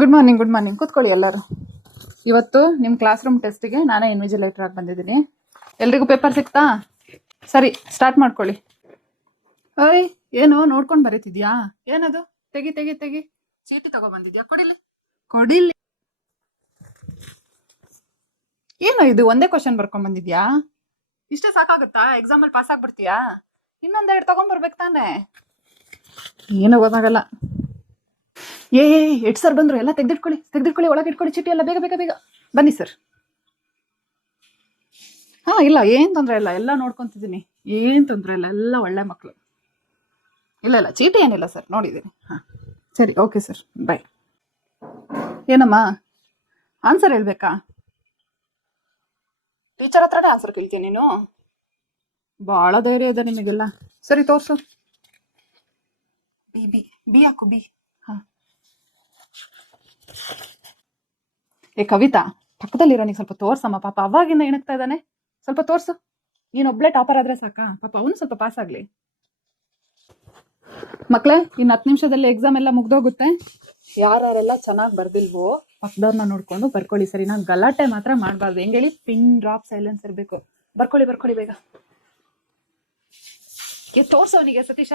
Good morning ಕೂತ್ಕೊಳ್ಳಿ ಎಲ್ಲರೂ. ಇವತ್ತು ನಿಮ್ಮ ಕ್ಲಾಸ್ ರೂಮ್ ಟೆಸ್ಟಿಗೆ ನಾನೇ ಇನ್ವಿಜಿಲೇಟರ್ ಆಗಿ ಬಂದಿದ್ದೀನಿ. ಎಲ್ರಿಗೂ ಪೇಪರ್ ಸಿಕ್ತಾ? ಸರಿ, ಸ್ಟಾರ್ಟ್ ಮಾಡ್ಕೊಳ್ಳಿ. ಓಯ್, ಏನು ನೋಡ್ಕೊಂಡು ಬರೀತಿದ್ಯಾ? ಏನದು? ತೆಗಿ ತೆಗಿ ತೆಗಿ, ಚೀಟಿ ತಗೊಬಂದಿದ್ಯಾ? ಕೊಡಿಲಿ. ಏನು ಇದು ಒಂದೇ ಕ್ವಶನ್ ಬರ್ಕೊಂಡ್ ಬಂದಿದ್ಯಾ? ಇಷ್ಟೇ ಸಾಕಾಗುತ್ತಾ? ಎಕ್ಸಾಮಲ್ಲಿ ಪಾಸ್ ಆಗ್ಬಿಡ್ತೀಯಾ? ಇನ್ನೊಂದೆರಡು ತಗೊಂಡ್ಬರ್ಬೇಕು ತಾನೆ. ಏನು ಗೊತ್ತಾಗಲ್ಲ. ಎಡ್ ಸರ್ ಬಂದ್ರು, ಎಲ್ಲ ತೆಗ್ದಿಟ್ಕೊಳ್ಳಿ, ಒಳಗೆ ಇಟ್ಕೊಳ್ಳಿ ಚೀಟಿ ಎಲ್ಲ, ಬೇಗ ಬೇಗ ಬೇಗ ಬನ್ನಿ ಸರ್. ಹಾ, ಇಲ್ಲ, ಏನ್ ತೊಂದ್ರೆ ಇಲ್ಲ, ಎಲ್ಲ ನೋಡ್ಕೊಂತಿದ್ದೀನಿ, ಏನ್ ತೊಂದ್ರೆ ಇಲ್ಲ, ಎಲ್ಲ ಒಳ್ಳೆ ಮಕ್ಕಳು. ಇಲ್ಲ ಚೀಟಿ ಏನಿಲ್ಲ ಸರ್, ನೋಡಿದ್ದೀನಿ. ಹಾ ಸರಿ, ಓಕೆ ಸರ್, ಬಾಯ್. ಏನಮ್ಮ, ಆನ್ಸರ್ ಹೇಳ್ಬೇಕಾ? ಟೀಚರ್ ಹತ್ರನೇ ಆನ್ಸರ್ ಕೇಳ್ತೀನಿ ನೀನು? ಬಹಳ ಧೈರ್ಯ ಇದೆ ನಿಮಗೆಲ್ಲ. ಸರಿ, ತೋರ್ಸು. ಬಿ ಬಿ ಬಿ ಹಾಕು, ಬಿ. ಹಾ, ಏ ಕವಿತಾ, ಪಕ್ಕದಲ್ಲಿರೋನಿಗೆ ಸ್ವಲ್ಪ ತೋರ್ಸಮ್ಮ, ಪಾಪ ಅವಾಗಿಂದ ಇಣಕ್ತಾ ಇದ್ದಾನೆ. ಸ್ವಲ್ಪ ತೋರ್ಸು. ನೀನೊಬ್ಳೆ ಟಾಪರ್ ಆದ್ರೆ ಸಾಕಾ? ಪಾಪ ಅವನು ಸ್ವಲ್ಪ ಪಾಸ್ ಆಗ್ಲಿ. ಮಕ್ಳೇ, ಇನ್ನು 10 ನಿಮಿಷದಲ್ಲಿ ಎಕ್ಸಾಮ್ ಎಲ್ಲ ಮುಗ್ದೋಗುತ್ತೆ. ಯಾರೆಲ್ಲ ಚೆನ್ನಾಗಿ ಬರ್ದಿಲ್ವೋ ಪಕ್ಕದವ್ರನ್ನ ನೋಡ್ಕೊಂಡು ಬರ್ಕೊಳ್ಳಿ, ಸರಿನಾ? ಗಲಾಟೆ ಮಾತ್ರ ಮಾಡಬಾರ್ದು. ಹೆಂಗ್ ಹೇಳಿ? ಪಿನ್ ಡ್ರಾಪ್ ಸೈಲೆನ್ಸ್ ಇರಬೇಕು. ಬರ್ಕೊಳ್ಳಿ ಬೇಗ. ತೋರ್ಸವನಿಗೆ ಸತೀಶ.